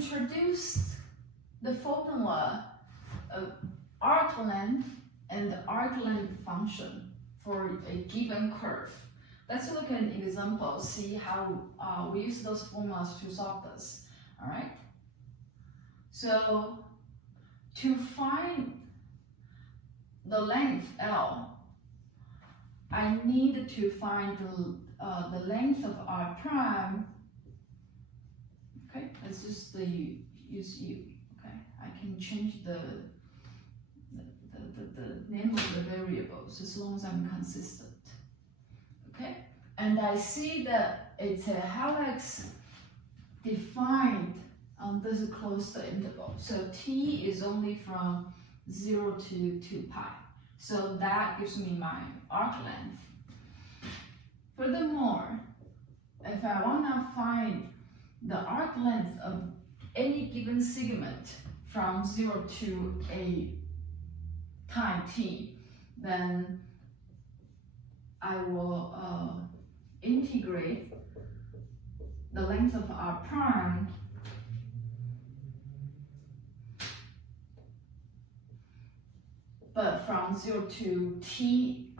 introduced the formula of arc length and the arc length function for a given curve. Let's look at an example, see how we use those formulas to solve this. All right. So to find the length L, I need to find the length of R prime. Okay, let's just use U. Okay, I can change the name of the variables as long as I'm consistent. Okay, and I see that it's a helix defined on this closed interval. So t is only from 0 to 2 pi. So that gives me my arc length. Furthermore, if I want to find the arc length of any given segment from 0 to a time t, then I will integrate the length of R prime but from 0 to t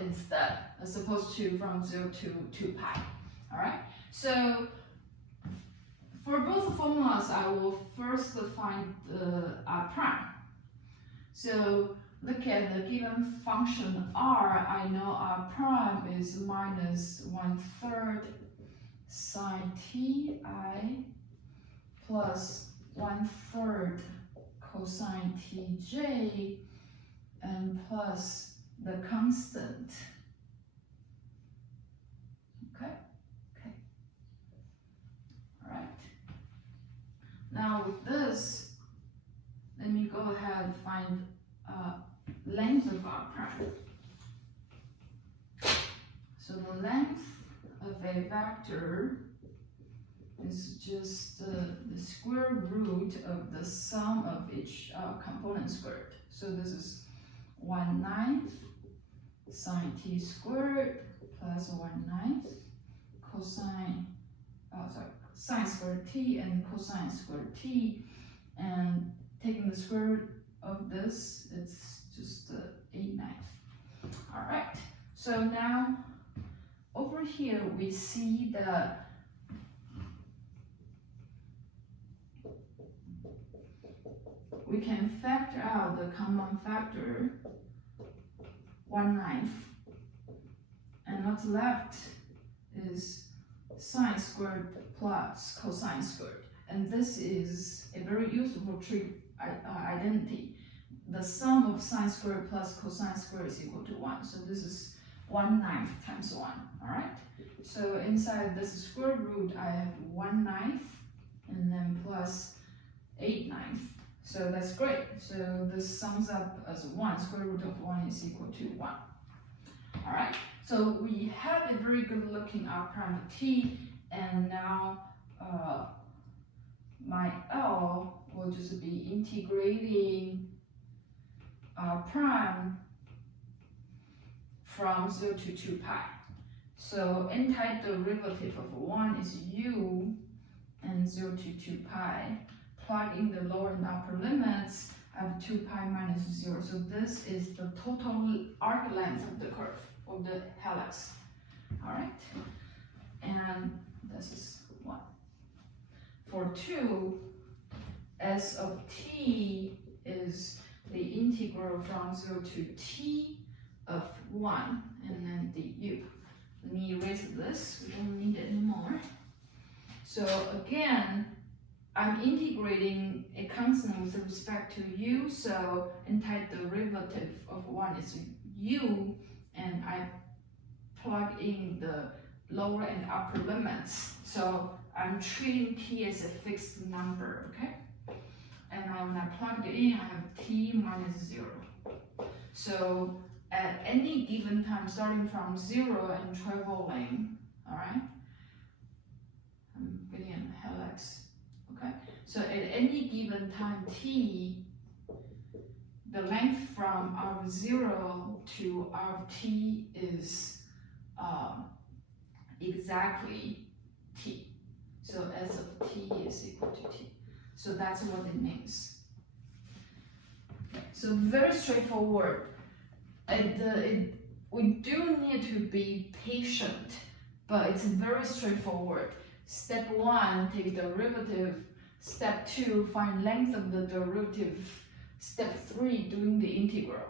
instead, as opposed to from 0 to 2 pi. All right, so for both formulas, I will first find the R prime. So look at the given function R. I know R prime is minus 1/3 sine t I plus 1/3 cosine tj and plus the constant. Okay. All right. Now with this, let me go ahead and find length of R prime. So the length of a vector is just the square root of the sum of each component squared. So this is 1/9 sine t squared plus 1/9 cosine, sine squared t and cosine squared t, and taking the square root of this, it's just 8/9. All right, so now over here we see that we can factor out the common factor 1/9, and what's left is sine squared plus cosine squared, and this is a very useful trig identity. The sum of sine squared plus cosine squared is equal to 1, so this is 1/9 times 1. All right, so inside this square root I have 1/9 and then plus 8/9. So that's great. So this sums up as 1. Square root of 1 is equal to 1. All right. So we have a very good looking R prime t, and now my L will just be integrating R prime from 0 to 2 pi. So antiderivative of 1 is u, and 0 to 2 pi. Plug in the lower and upper limits, I have 2 pi minus 0. So this is the total arc length of the curve, of the helix. All right, and this is 1. For 2, s of t is the integral from 0 to t of 1, and then the u. Let me erase this, we don't need it anymore. So again, I'm integrating a constant with respect to u, so antiderivative of 1 is u, and I plug in the lower and upper limits. So I'm treating t as a fixed number, okay? And when I plug it in, I have t minus 0. So at any given time, starting from 0 and traveling, all right? I'm getting a helix. Okay, so at any given time t, the length from R0 to RT is exactly t. So S of t is equal to t. So that's what it means. So very straightforward. We do need to be patient, but it's very straightforward. Step 1, take the derivative. Step 2, find length of the derivative. Step 3, doing the integral.